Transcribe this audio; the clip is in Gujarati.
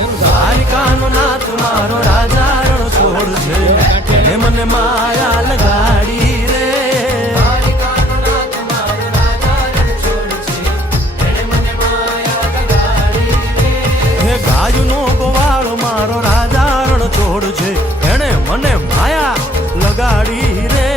દ્વારિકાનો નાથ મારો રાજા રણ છોડ છે, એને મને માયા લગાડી રે. હે ગાયનો ગોવાળો મારો રાજા રણ છોડ છે, એને મને માયા લગાડી રે.